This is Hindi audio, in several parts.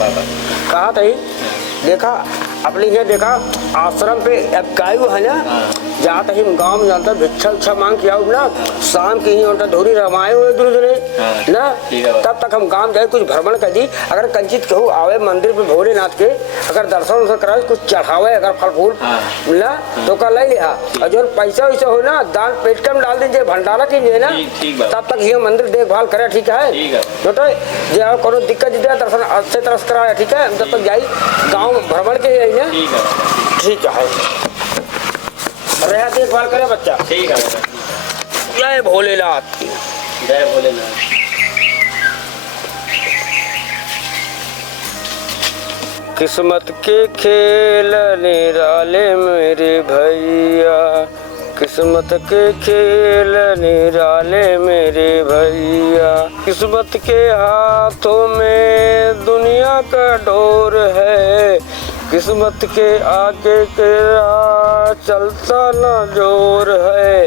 कहा था देखा अपने ये देखा आश्रम पे अब गायु है ना जाता ही गाँव में जानता भिक्षा उच्छा मांग किया ना शाम की ही होता धोरी रमाए हुए दूर ना तब तक हम गांव जाए कुछ भ्रमण कर दी अगर कंचित कहूँ आवे मंदिर पे भोलेनाथ के अगर दर्शन उसे कराए कुछ चढ़ावे अगर फल फूल ना तो कल ले लिया और जो पैसा वैसा हो ना दान पेट कम डाल दीजिए भंडारा कीजिए ना तब तक ये मंदिर देखभाल करे ठीक है छोटे जो कोनो दिक्कत दे दर्शन अच्छे तरह से कराया ठीक है तब तक जाई गाँव भ्रमण के ठीक है देखभाल करे बच्चा ठीक है। जय भोलेनाथ की जय भोलेनाथ। किस्मत के खेल निराले मेरे भैया किस्मत के खेल निराले मेरे भैया किस्मत के हाथों में दुनिया का डोर है किस्मत के आगे के चलता ना जोर है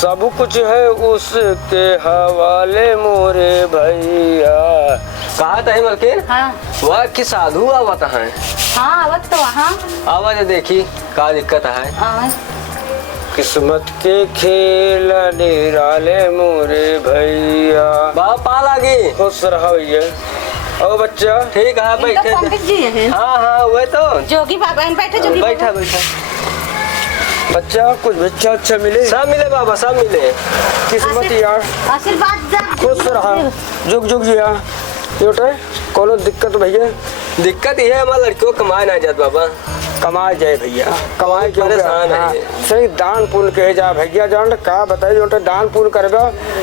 सब कुछ है उसके हवाले मोरे भैया। कहा था मलकिन हाँ। वह कि साधु आवत है हाँ आवत तो वहाँ आवाज देखी का दिक्कत है हाँ। किस्मत के खेल निराले मोरे भैया बापा लागी खुश रहो भैया ओ बच्चा ठीक है बैठे पंडित जी हैं हाँ हाँ वही तो जोगी बाबा बैठे जोगी बैठा बैठा बच्चा कुछ भिक्षा अच्छा मिले सब मिले बाबा सब मिले किस्मत यार आशीर्वाद खुश रहा जुग जुग जिया बेटे कोनो दिक्कत भैया दिक्कत ये है हमारे लड़कियों कमाए ना जात बाबा कमाए जाए भैया कमाए क्यों परेशान है सही दान पुण्य के जा भैया जान का बताइए जो दान पुण्य करबा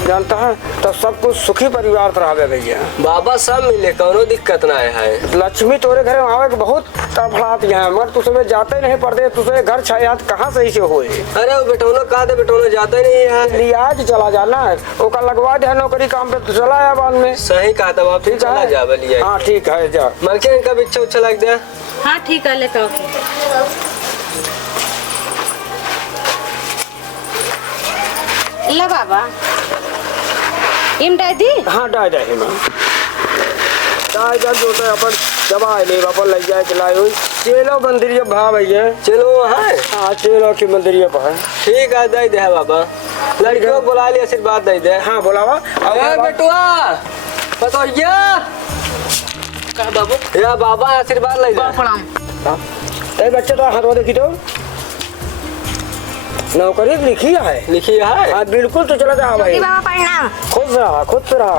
जानता है तो सब कुछ सुखी परिवार तो रहे भैया बाबा सब मिले कोनो दिक्कत ना है लक्ष्मी तोरे घर में आवे बहुत तड़फड़ात है मगर तू सुबह जाते नहीं पड़ते तुझे घर छायात कहाँ सही से होए अरे वो बेटोनो कहा दे बेटोनो जाते नहीं है रियाज चला जाना ओका लगवा दे नौकरी काम पे चला आया बाद में सही कहा था बाप ठीक चला जा बलिए हाँ ठीक है जा मलके इनका भी अच्छा लग गया हाँ ठीक है ले कहो ला बाबा इम डाय दी हाँ डाय डाय मां डाय डाय जो तो अपन दवा ले बापा लग जाए चलाए हुई चलो मंदिर भा भैया चलो है हाँ चलो की मंदिर पर ठीक है दे दे बाबा लड़कियों बुला लिया आशीर्वाद दे दे हाँ बुलावा अरे बेटुआ बताइए का बाबू या बाबा आशीर्वाद ले दे प्रणाम ए बच्चे तो हाथ देखी तो नौकरी लिखी है हाँ बिल्कुल तो चला जा भाई बाबा प्रणाम खुश रहा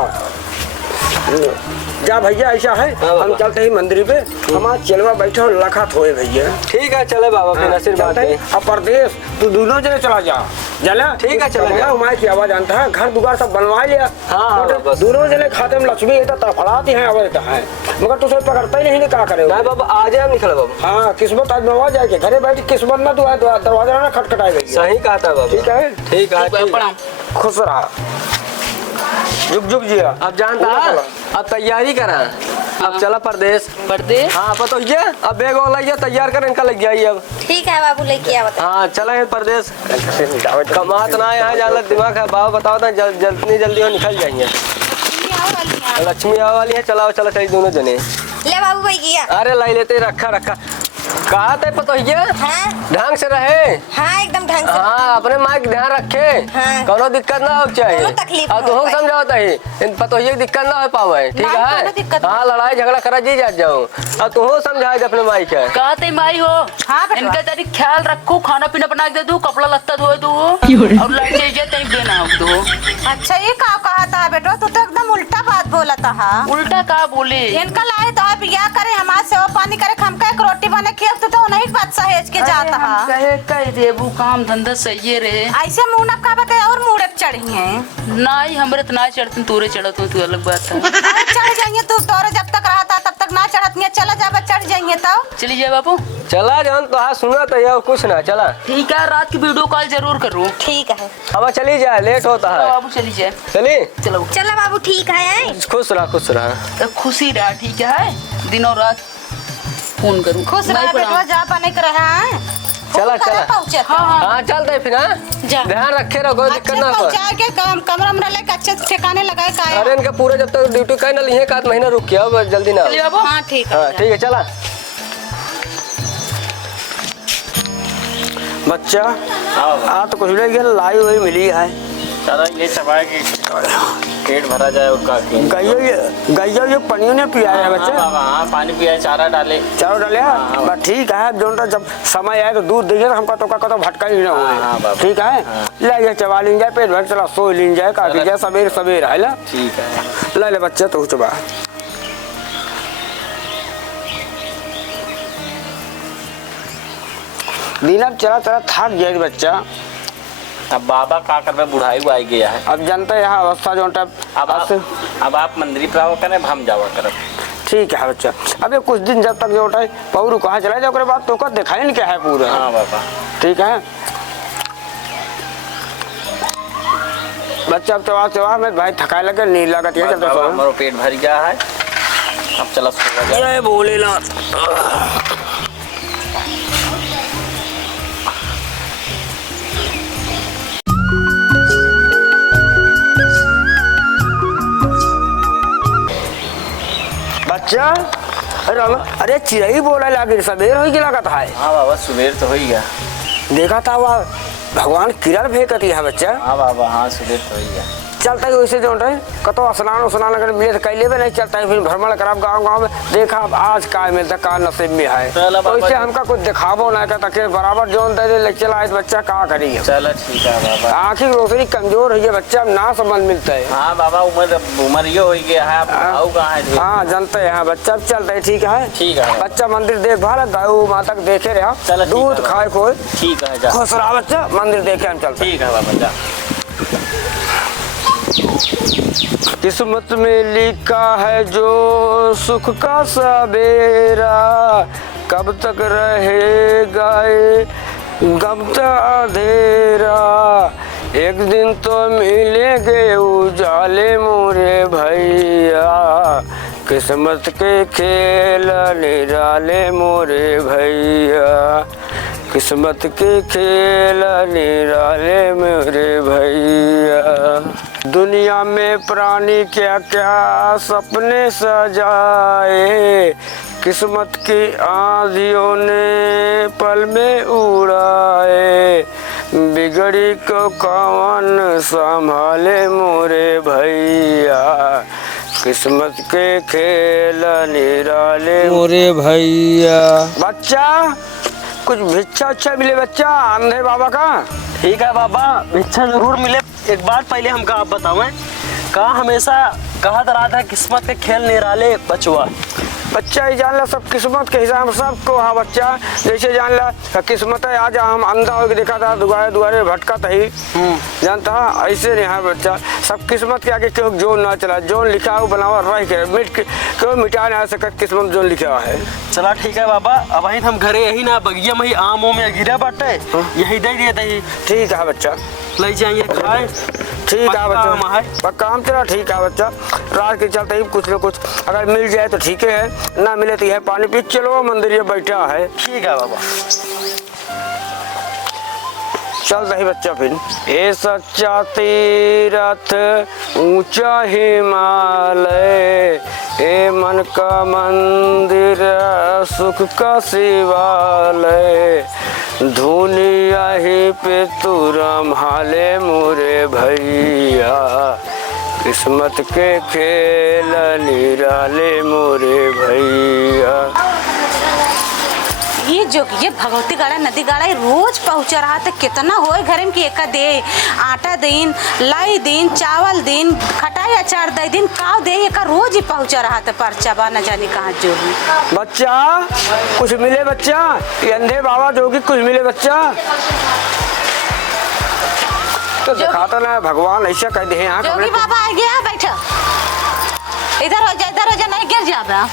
जा भैया ऐसा है हम चलते ही मंदिर पे हमारा चलवा बैठा और लखत होए भैया ठीक है चले बाबा फिर आशीर्वाद अब परदेश तू दोनों जने चला जा जला ठीक है चला जा उमाय की आवाज जानता है घर दुआर सब बनवा लिया हाँ दोनों जने खाते में लक्ष्मी तड़फड़ाती है आवाज है मगर तुझे पकड़ता ही नहीं क्या करे बाबा आज हम निकले बाबा हाँ किस्मत आज नवा जाए घरे बैठ किस्मत ना तू दरवाजा ना खटखटाए सही कहा था बाबा ठीक है खुश रहा जुग जुग जिया अब जानता है अब तैयारी करा अब चला परदेश हाँ पता ये अब बैग वाला तैयार कर इनका लग जाइए अब ठीक है बाबू लेके आओ हाँ चला है परदेश कमात ना यहाँ जाला दिमाग है बाबा बताओ ना जल्दी हो निकल जाएंगे लक्ष्मी आने वाली है चलाओ चला चलिए दोनों जने ले बाबू भैया अरे लाई लेते रखा कहा थे पता हाँ? ढंग से रहे हाँ एकदम ढंग से हाँ अपने माँ का ध्यान रखे हाँ? कोनो दिक्कत ना हो चाहिए अब तो हम समझाता ही इन पतो ये दिक्कत ना हो पावे ठीक है हाँ लड़ाई झगड़ा करा जी जा जाओ अब तू समझाए अपने माई के कहते माई हो हाँ इनका तेरी ख्याल रखो खाना पीना बना के दो कपड़ा लत्ता धोए दो और लाइट चाहिए तभी देना दो अच्छा ये का कहा था बेटा तू तो एकदम उल्टा बात बोला था उल्टा का बोले इनका लाए तो आप या करे हमारे सेवा पानी करे हम का एक रोटी बने के तो नहीं बात सहेज के जाता है कहे कह देबू काम धंधा सही रहे ऐसे मुंह न का बता और मुड़े चढ़ी हैं नहीं हमरे तो ना चढ़ते तोरे चढ़त हो तू अलग बात है चढ़ जाएंगे तू तोरे जब तक रहा था तब तक ना चढ़त नहीं चला जा चढ़ जाएंगे तब चली जाए बाबू चला जान तो हाँ सुना तो यार कुछ ना चला ठीक है रात की वीडियो कॉल जरूर करूँ ठीक है अब चली जाए लेट होता है बाबू चली जाए चली चलो चला बाबू ठीक है खुश रहा तो खुशी रहा ठीक है दिनों रात फोन करूँ खुश रहा बेटवा जा पाने के रहा है चला चला पहुंचे हाँ चलते हैं फिर हाँ जा। ध्यान रखे रहो कोई दिक्कत ना हो पहुंचा के कमरा में लेके अच्छे से ठिकाने लगाए का अरे इनका पूरा जब तक ड्यूटी कहीं ना लिए का महीना रुक गया अब जल्दी ना चलिए बाबू हाँ ठीक हाँ है ठीक है चला बच्चा हाँ आ तो कुछ नहीं गया लाई हुई मिली है सारा ये चबाए कि पेट भरा जाए उसका गैया ये पनियों ने पिया है बच्चा बाबा हाँ पानी पिया चारा डाले चारों डाले बस ठीक है जो जब समय आए तो दूध दीजिए हमका तो का भटका ही ना हाँ, हो बाबा। ठीक है ले जाए चबा लीन जाए पेट भर चला सो लीन जाए काफी जाए सवेर सवेर है ला ठीक है ले ले बच्चा तू चबा दिन अब चला चला थक गया बच्चा अब बाबा का कर बुढ़ाई आई गया है अब जानते हैं यहाँ अवस्था जो अब आप मंदिर पे आओ करें हम जावा करब ठीक है बच्चा अबे कुछ दिन जब तक जो पौरू कहाँ चला जाए बाद तो का दिखाई नहीं क्या है पूरा हाँ बाबा ठीक है बच्चा अब चवा में भाई थकाए लगे नींद लगत है जब तक हमारा पेट भर गया है अब चला सो जा जय भोलेनाथ बच्चा अरे चिड़ई बोला लागे सवेर हो गया लागत है हाँ बाबा सुबेर तो हो ही गया देखा था वह भगवान किरण फेंकती है बच्चा हाँ बाबा हाँ सुबेर तो हो ही गया चलता है वैसे जो है कतो स्नान उस्नान अगर मिले तो कैले भी नहीं चलता है फिर भ्रमण कराब गाँव गाँव में देखा अब आज का मिलता का नसीब में है चलो बाबा वैसे हमका कुछ दिखावो ना करता कि बराबर जो दे चला इस बच्चा का करिए चलो ठीक है बाबा आँखी की रोशनी कमजोर है ये बच्चा ना समझ मिलता है हाँ बाबा उम्र ये हो गया है आप आओ कहाँ है हाँ जानते हैं बच्चा अब चलता है ठीक है ठीक है बच्चा मंदिर देख भाल गौ माता को देखे रहा चलो ठीक दूध है खाए कोई ठीक है जा खुश रहा बच्चा मंदिर देखे हम चलते ठीक है बाबा जा किस्मत में लिखा है जो सुख का सवेरा कब तक रहेगा ये कब तक अंधेरा एक दिन तो मिलेंगे उजाले मोरे भैया किस्मत के खेल निराले मोरे भैया किस्मत के खेल निराले मेरे भैया दुनिया में प्राणी क्या क्या सपने सजाए किस्मत की आंधियों ने पल में उड़ाए बिगड़ी को कौन संभाले मोरे भैया किस्मत के खेल निराले मोरे भैया बच्चा कुछ भिक्षा उच्छा मिले बच्चा अंधे बाबा का ठीक है बाबा भिक्षा जरूर मिले एक बात पहले हमका आप बतावें कहा हमेशा कहा रहा था किस्मत के खेल निराले बचवा बच्चा ही जान ला सब किस्मत के हिसाब सबको हाँ बच्चा जैसे जान ला किस्मत है आज हम अंधा होकर देखा था दुआरे दुआरे भटका था ही जानता ऐसे नहीं है बच्चा सब किस्मत के आगे क्यों जोन ना चला जोन लिखा हो बनावा रह के मिट क्यों मिटा नहीं सका किस्मत जोन लिखा है चला ठीक है बाबा अब वहीं हम घरे यही ना बगिया में ही आम में गिरा बाटे यही दे दिए थे ठीक है बच्चा ले जाइए खाए ठीक है पक्का आम है। बच्चा पक्का आम चला ठीक है बच्चा रात के चलते ही कुछ न कुछ अगर मिल जाए तो ठीक है ना मिले तो यह पानी पी चलो मंदिर ये बैठा है ठीक है बाबा चल रही बच्चा फिर ए सच्चा तीरथ ऊंचा हिमालय ए मन का मंदिर सुख का शिवालय धुनिया ही पे तू रम्हाले मोरे भैया किस्मत के खेल निराले मोरे भैया ये भगवती गाड़ा नदी गाड़ा रोज पहुँच रहा था कितना होए घर में कि एक दे आटा दिन लाई दिन चावल दिन खटाई अचार दे दिन काव दे एक रोज ही पहुँच रहा था पर्चा बा न जाने कहाँ जो बच्चा कुछ मिले बच्चा ये अंधे बाबा जोगी कुछ मिले बच्चा तो दिखाता ना भगवान ऐसा कह दे यहाँ जोगी बाबा आ गया बैठा इधर हो जा नहीं गिर जा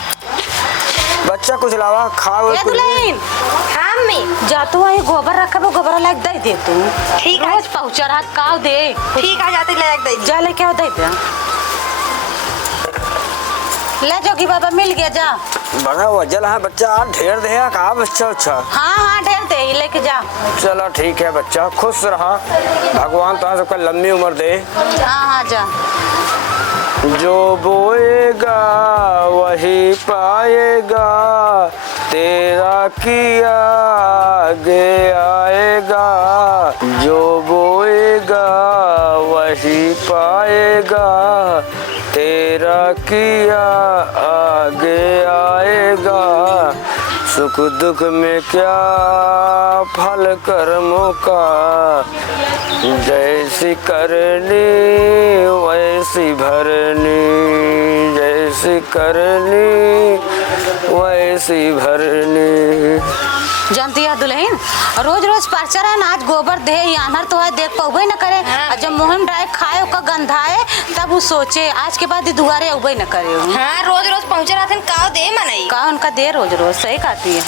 बच्चा कुछ लावा खाओ जातू है गोबर रखा वो गोबर लाग दे दे तू ठीक है रोज पहुंच रहा काव दे ठीक है जाते लाग दे जा ले क्या दे दे ले जोगी बाबा मिल गया जा बड़ा वजल है बच्चा ढेर दे कहा बच्चा अच्छा हाँ ढेर दे लेके जा। चलो ठीक है बच्चा, खुश रहा, भगवान तुम्हारा सबका लंबी उम्र दे। हाँ हाँ जा। जो बोएगा वही पाएगा, तेरा किया आगे आएगा। जो बोएगा वही पाएगा, तेरा किया आगे आएगा। सुख दुख में क्या फल कर्मों का, जैसी करनी वैसी भरनी, जैसी करनी वैसी भरनी। जानती है दुल्हन, रोज रोज पर्चर है ना, आज गोबर दे यानर तो है देख पावे न करे। और जब मोहन ड्राई खाए ओका गंधाए तब वो सोचे आज के बाद दुआरे उबे न करे। हाँ रोज रोज पहुँच रहा था, का दे मनई का उनका दे रोज रोज सही कहती है।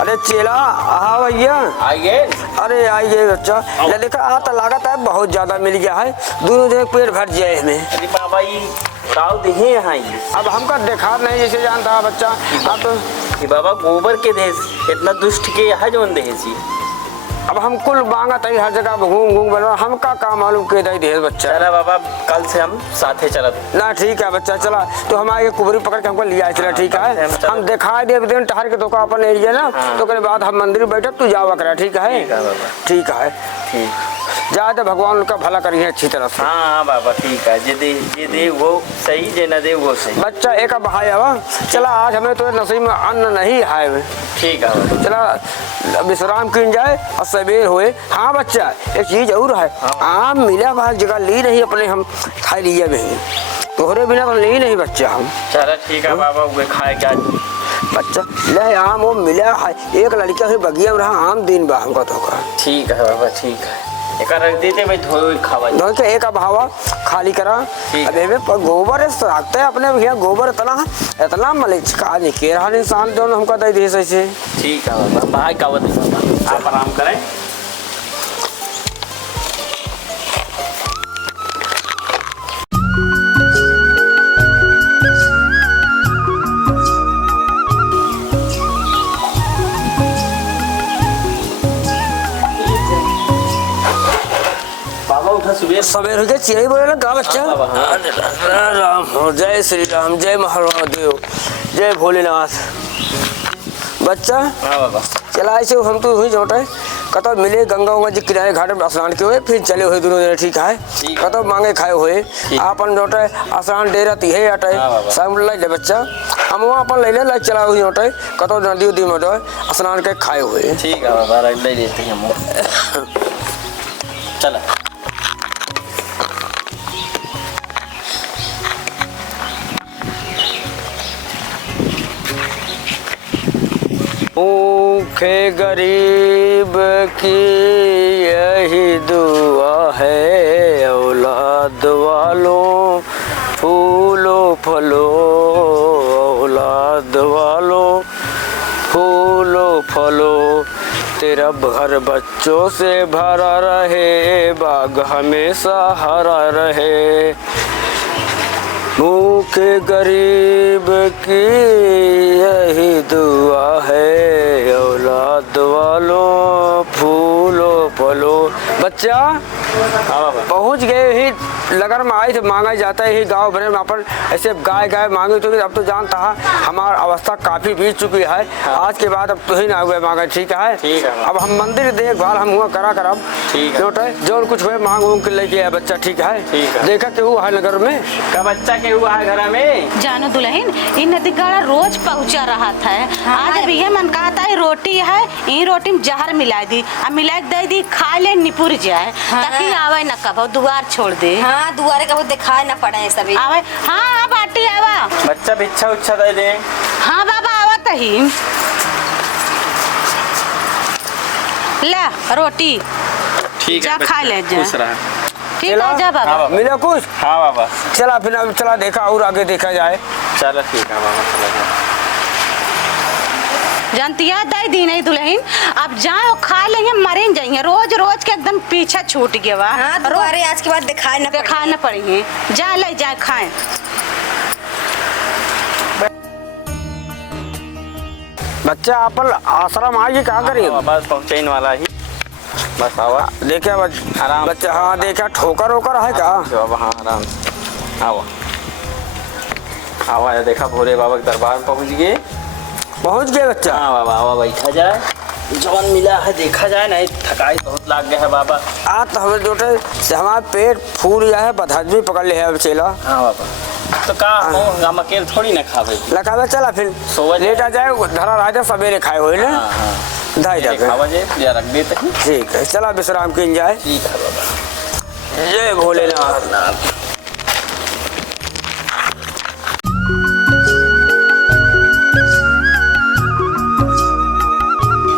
अरे चेला हाँ भैया आइए। अरे आइए बच्चा, ले देखा आ तो लागत है बहुत ज्यादा मिल गया है, दोनों जगह पेट भर जाए हमें। अरे बाबा ये दाव देहे यहाँ ये। अब हमका देखा नहीं जैसे जानता है बच्चा। अब तो ये बाबा गोबर के देश इतना दुष्ट के है जो देसी। अब हम कुल मांगा तई हर जगह घूम घूम बना, हमका का मालूम के दई दे बच्चा। चला बाबा कल से हम साथे चलत ना ठीक है बच्चा, चला तो हमारे कुबरी पकड़ के हमको लिया चला। ठीक है हम दिखा दे दिन ठहर के तो का अपन एरिया ना। तो के बाद हम मंदिर बैठे तू जावा करा। ठीक है ठीक है ठीक। जा तो भगवान उनका भला करिए अच्छी तरह से। हाँ बाबा ठीक है, जे दे वो सही, जे न दे वो सही। बच्चा एक भाई आवा, चला आज हमें तो नसीब में अन्न नहीं है। ठीक है चला विश्राम किन जाए और सवेर हुए। हाँ बच्चा एक चीज और है, आम मिला बाहर जगह ली नहीं अपने, हम खा लिए में तोहरे बिना तो ली नहीं बच्चा हम। चला ठीक है बाबा, वो खाए क्या बच्चा ले आम वो मिला है, एक लड़का है बगिया में रहा आम दिन बा हमका तो का। ठीक है बाबा ठीक है, एक रख देते भाई धोए खावा धो के एक भावा खाली करा। अबे में गोबर रखते अपने भैया, गोबर इतना मलिच का निके रहा इंसान दोनों हमका दे दे ऐसे। ठीक है बाबा, भाई कावत बाबा आप आराम करें। सवेर हो गया, चिड़ै बोले ना गा बच्चा। राम हो, जय श्री राम, जय महादेव, जय भोलेनाथ। बच्चा चला ऐसे हम तो हुई जोटे कतो मिले गंगा उंगा जी किनारे घाट में स्नान के हुए, फिर चले हुए दोनों जने। ठीक है कतो मांगे खाए हुए अपन जोटे स्नान डेरा तीहे अटे सब ले बच्चा। हम वहाँ अपन ले ले चला हुई जोटे कतो नदी उदी में स्नान के खाए हुए। ठीक है बाबा ले लेते हैं हम। चला भूखे गरीब की यही दुआ है, औलाद वालों फूलो फलो, औलाद वालों फूलो फलो। तेरा घर बच्चों से भरा रहे, बाग हमेशा हरा रहे। भूखे गरीब की यही दुआ है, औलाद वालों फूलो फलो। बच्चा पहुंच गए ही लगन में आए थे, मांगा जाता है ही गांव भरे में अपन ऐसे गाय गाय मांगे। तो अब तो जानता है हमारी अवस्था काफी बीत चुकी है, आज के बाद अब तो ही ना हुए मांगा। ठीक है अब हम मंदिर देखभाल हम हुआ करा कर अब जो कुछ हुए मांग उंग के लेके आया बच्चा। ठीक है देखा के हुआ है नगर में का बच्चा के हुआ है घर में। जानो दुल्हन ये नदी गाड़ा रोज पहुंचा रहा था। आज भी ये मन कहा था रोटी है, ये रोटी में जहर मिला दी, अब मिला दे दी खा ले निपुर जाए ताकि आवे न कब दुआर छोड़ दे। हाँ दुआरे कभी दिखाए न पड़े सभी आवे। हाँ बाटी आवा बच्चा भिक्षा उच्छा दे दे। हाँ बाबा आवत ही ले रोटी ठीक जा है खा ले जा। खुश रहा। ठीक है जा बाबा। मिला कुछ। हाँ बाबा चला फिर अब चला देखा और आगे देखा जाए। चलो ठीक है बाबा चला जाए। जानती है दाई दी नहीं दुल्हन, अब जाओ खा लेंगे मरें जाएंगे, रोज रोज के एकदम पीछा छूट गया वा। हाँ दुआरे आज के बाद दिखाए न पड़ेंगे, जा ले जाए खाएं। बच्चा अपन आश्रम आएगी कहाँ करी? बस पहुँचे वाला ही, बस आवा। देखा आराम बच्चा, हाँ देखा ठोकर वोकर है क्या? बाबा हाँ आराम से आवा आवा। देखा भोले बाबा के दरबार में पहुँच गए। पहुँच गए बच्चा? हाँ बाबा आवा, बैठा जाए, जौन मिला है देखा जाए। नहीं थकाई बहुत लाग गया है बाबा। आज तो हमें जोटे से हमारा पेट फूल गया है, बधज भी पकड़ लिया है चेला। हाँ बाबा, तो का हम अकेले थोड़ी ना खावे। लगा चला फिर लेटा जाए, धरा राजा सवेरे खाए हुए ना। हाँ ढाई खावा या रख देते हैं। ठीक है, चला विश्राम की जाए। ठीक है बाबा। जय भोलेनाथ।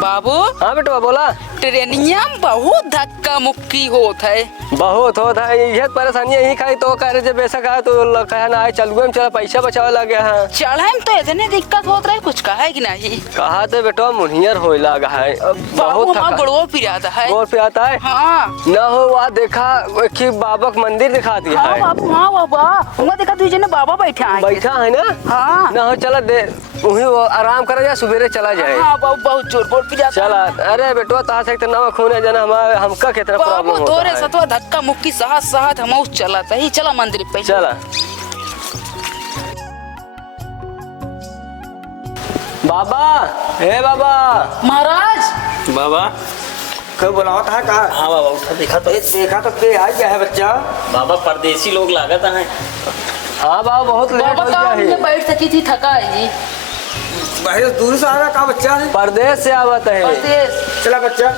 बाबू हाँ बेटवा बोला। ट्रेनिया में बहुत धक्का मुक्की होत है। बहुत होता है, यही परेशानी यही खाई तो कह रहे जब ऐसा कहा तो कहा ना आए चलुए में चला पैसा बचावे लगे हैं। चढ़े में तो इतने दिक्कत होत रहे, कुछ कहा है कि नहीं? कहा तो बेटवा मुनियर हो लगा है। बाबू हमारा गोड़ो पिराता है। गोर पे आता है। हाँ न हो वहाँ देखा कि बाबा का मंदिर दिखा दिया हाँ है। बाबू, हाँ बाबा वहाँ देखा तुझे ना बाबा बैठा है। बैठा है ना। हाँ न हो चला दे वही वो आराम करा जाए, सवेरे चला जाए। हाँ बाबू बहुत जोर बोल पिराता चला। अरे बेटवा ता से नवा खून है जना हमारे हमका कितना प्रॉब्लम बाबू होता तोरे है। सतवा धक्का मुक्की साथ साथ हम चला ही चला मंदिर पे चला बाबा। हे बाबा। महाराज। बाबा कोई बुलावत है कहा? हाँ बाबा उठा, देखा तो देखा तो के आ गया है बच्चा। बाबा परदेसी लोग लागत है। हाँ बाबा बहुत लेट बाबा हो काम गया में है। बैठ सकी थी, थका है जी। भाई दूर से आ रहा का बच्चा है? परदेश से आवत है। परदेश। चला बच्चा,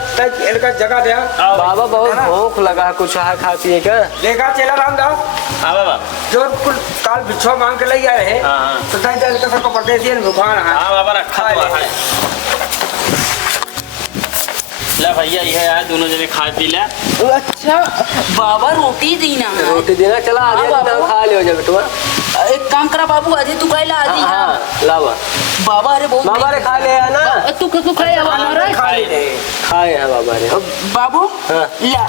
इनका जगह दे। बाबा बहुत भूख लगा, कुछ है खाती है क्या? देखा चला रामदास हाँ बाबा। जो कुल काल बिछुआ मांग के ले आए हैं। हाँ। तो दाई दाई का सबको परदेसी है, भूखा रहा है। हाँ बाबा रखा हुआ है। ले भैया ये आए, दोनों जने खा पी ले। अच्छा बाबा रोटी देना है। रोटी देना चला आधे हाँ, दिन बाबू। खा लियो जा बेटवा। एक काम करा बाबू, आधी तू खाई ला, आधी हाँ हाँ। लावा। बाबा अरे बहुत बाबा रे खा ले है ना। तू खाए अब हमारा खाए हैं बाबा रे। बाबू हाँ। ला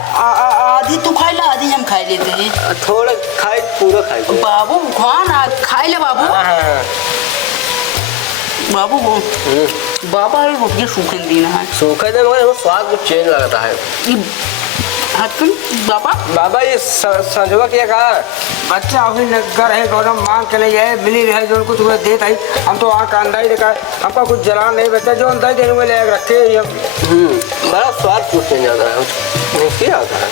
आधी तू खाई ला, आधी हम खाई लेते हैं। थोड़ा खाए पूरा खाए। बाबू खाना खाई ले बाबू। हाँ हाँ बाबू बाबा अरे रोटी सूखे देना है। सूखे दे मगर हमें स्वाद कुछ चेंज लगता है। हटन बाबा। बाबा ये संजोगा किया कहा? बच्चा अभी घर है, गौरव मांग के ले आए, मिली रहे जो कुछ तुम्हें देता ही। हम तो वहाँ का अंदाज देखा है, हमका कुछ जला नहीं बच्चा, जो अंदाज देने में ले रखे ही हम। बड़ा स्वाद कुछ चेंज आता है, क्या आता है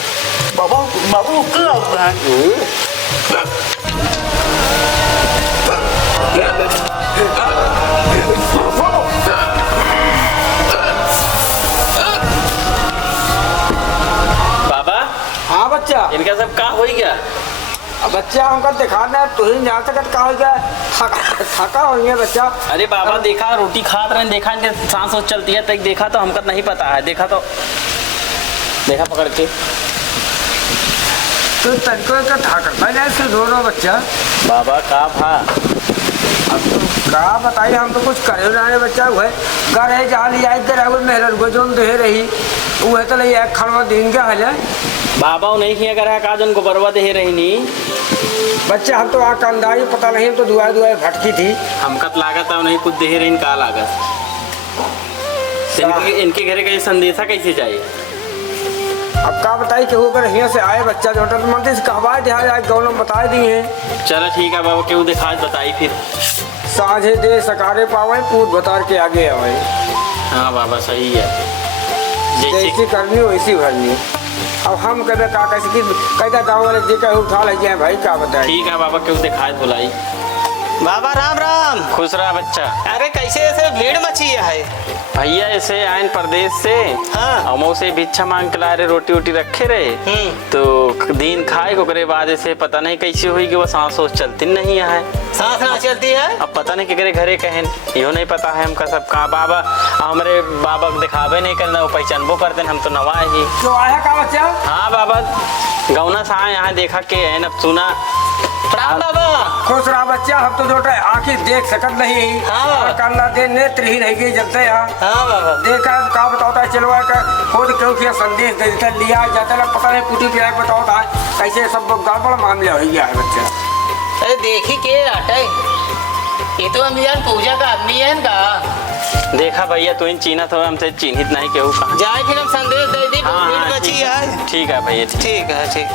बाबा बाबू क्या होता है? बाबा हाँ बच्चा। इनका सब का हो गया? अब बच्चा हमका दिखाना तो ही जा सकत का हो गया, थका हो गया बच्चा। अरे बाबा देखा रोटी खा रहे हैं, देखा इनके सांस सोच चलती है, तक देखा तो हमको नहीं पता है। देखा तो देखा पकड़ के तो तनको का थक पहले से रो रो बच्चा। बाबा का भा अब तो का बताइए, हम तो कुछ करे ना बच्चा। हुए घर है जहाँ लिया इधर है मेहर को जो दे रही वो है तो ले एक खड़वा दिन क्या है बाबा वो नहीं किया करा का उनको बर्वा दे रही नहीं। बच्चा हम तो वहाँ का अंदाज पता नहीं, तो दुआएं दुआएं भटकी थी। हमका तो लागत है नहीं कुछ दे रही का लागत। इनके घरे का ये संदेशा कैसे जाए? अब का बताई कि अगर यहाँ से आए बच्चा जो तो मंदिर से कहवा दिया गौनम बता दिए हैं। चलो ठीक है बाबा, क्यों दिखा बताई फिर। साझे दे सकारे पावे पूत बता के आगे आवे। हाँ बाबा सही है, जैसी करनी वैसी भरनी। अब हम कभी का कैसे की कहता गाँव वाले जी का उठा ले गए भाई, का बताए। ठीक है बाबा, क्यों दिखाए बुलाई। बाबा राम राम। खुश रहा बच्चा। अरे कैसे ऐसे भीड़ मची है? भैया ऐसे आए प्रदेश से। हाँ। हम से भिक्षा मांग के ला रहे, रोटी वोटी रखे रहे। तो दिन खाए को बाद ऐसे पता नहीं कैसे हुई कि वो सांस सोच चलती नहीं है। सांस ना चलती है? अब पता नहीं कि घरे कहन यो नहीं पता है हमका सब का। बाबा हमारे बाबा को दिखावे नहीं करना, वो पहचानबो करते हम तो नवा ही। तो आया का बच्चा? हाँ बाबा गौना सा यहाँ देखा के है, अब सुना। प्रणाम बाबा। खुश रहा बच्चा, हम तो जो आखिर देख सकत नहीं। हाँ। करना दे नेत्र ही रह गई जलते यहाँ। हाँ बाबा। देखा का बताता है, चलवा का खुद क्यों किया संदेश दे देता लिया जाता है, पता नहीं पुटी पिया बताता है कैसे सब गड़बड़ मामला हो गया है बच्चा। अरे देखी के हटे, ये तो अमीर पूजा का आदमी है ना। देखा भैया तू इन चिन्हत हो हमसे चिन्हित नहीं केहू कहा। जाए फिर हम संदेश दे दी हाँ, भीड़ हाँ, मची ठीक है। है। ठीक है भैया ठीक। ठीक है ठीक।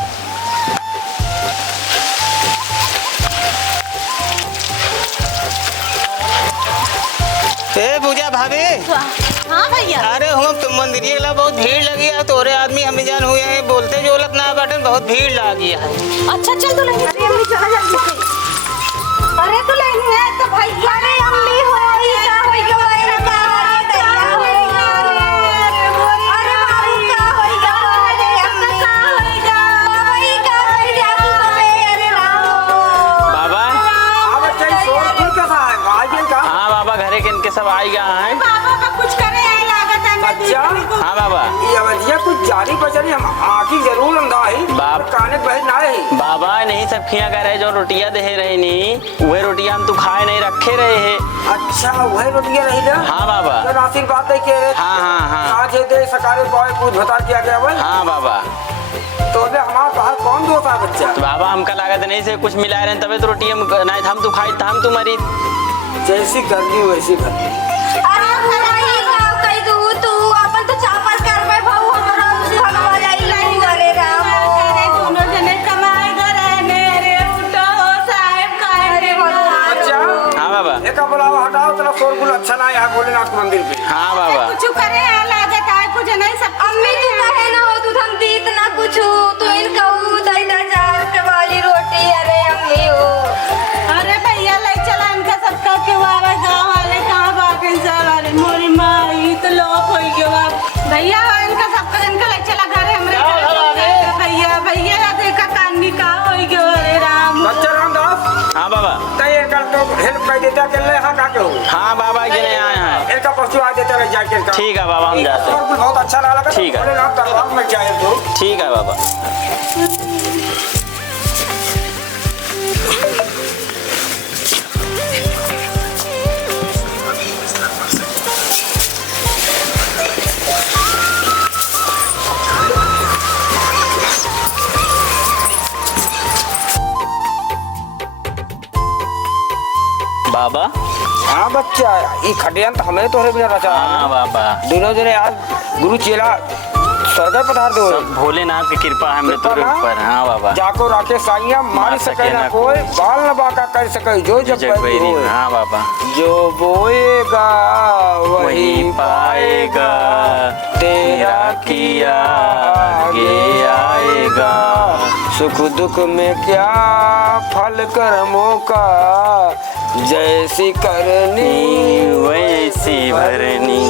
ए पूजा भाभी, हाँ भैया। अरे हम तुम मंदिर ला बहुत भीड़ लगी है, तोरे आदमी हम जान हुए हैं, बोलते जोलत ना बटन बहुत भीड़ लगी है। अच्छा चल तो नहीं। अरे अम्मी चला जल्दी से। अरे तो नहीं है तो भैया। अरे अम्मी हो रही क्या होई गो अरे का होई गो अरे बाबू का होई गो अरे अम्मा का होई गो भाई का होई गो अरे राम बाबा अब चाहिए शोर क्यों कैसा है आज का? हाँ बाबा घरे के इनके सब आई गए हैं। बाबा का कुछ करे है लागत है। अच्छा हाँ बाबा ये अवधिया कुछ जारी बचरी हम आखी जरूर अंदाही बाप। काने बहन ना रही। बाबा नहीं सब खिया कर रहे जो रोटियां दे रहे नी वही रोटियां हम तू खाए नहीं रखे रहे हैं। अच्छा वही रोटियां रही ना। हाँ बाबा। तो आशीर्वाद दे के हाँ हाँ हाँ आज दे सकारे बॉय पूछ बता किया गया भाई। हाँ बाबा। तो अबे हमारा बाहर कौन दोस्त है बच्चा? तो बाबा हमका लागत नहीं से कुछ मिला रहे हैं तबे तो रोटी हम नहीं हम तू खाई हम तू मरी। जैसी करनी वैसी करनी। अरे भाई का कह दू तू अपन तो चापल करबे भाऊ हमरा भगवा जाई नहीं करे राम। दोनों जने कमाई करे मेरे उठो साहब काहे अच्छा हाँ बाबा। एक बुलावा हटाओ तेरा शोरगुल अच्छा ना है भोलेनाथ मंदिर पे। हाँ बाबा। कुछ करे है लागत है कुछ नहीं सब अम्मी तू कहे ना हो तू हम दीत ना कुछ तू इन कहू दई हजार के वाली रोटी अरे अम्मी हो। अरे भैया ले चला इनका सबका क्यों आवे गांव वाले कहां बाकी सब अरे मोरी माई तो लोग होई गयो भैया इनका सबका इनका ले चला घर हमरे भैया भैया देखा कानी का होई गयो अरे राम। बच्चा रामदास हाँ बाबा। तय कर तो हेल्प कर देता के ले हां का के हो। हाँ बाबा के नहीं आए हैं। एक पशु आ देता रह जाके का। ठीक है बाबा हम जाते हैं। शोरगुल बहुत अच्छा लगा। ठीक है। भोलेनाथ दरबार में जाए तो। ठीक है बाबा। बाबा। हाँ बच्चा ये खटियान तो हमें तो बिना रचा। हाँ बाबा। दोनों जने आज गुरु चेला स्वर्ग पधार दो। सब भोलेनाथ की कृपा है मेरे तेरे ऊपर। हाँ बाबा। जाको राखे साइया मार सके ना कोई बाल न बाका कर सके जो जब जगबैरी। होए। हाँ बाबा। जो बोएगा वही पाएगा तेरा किया आगे आएगा। सुख दुख में क्या फल कर्मों का जैसी करनी वैसी भरनी।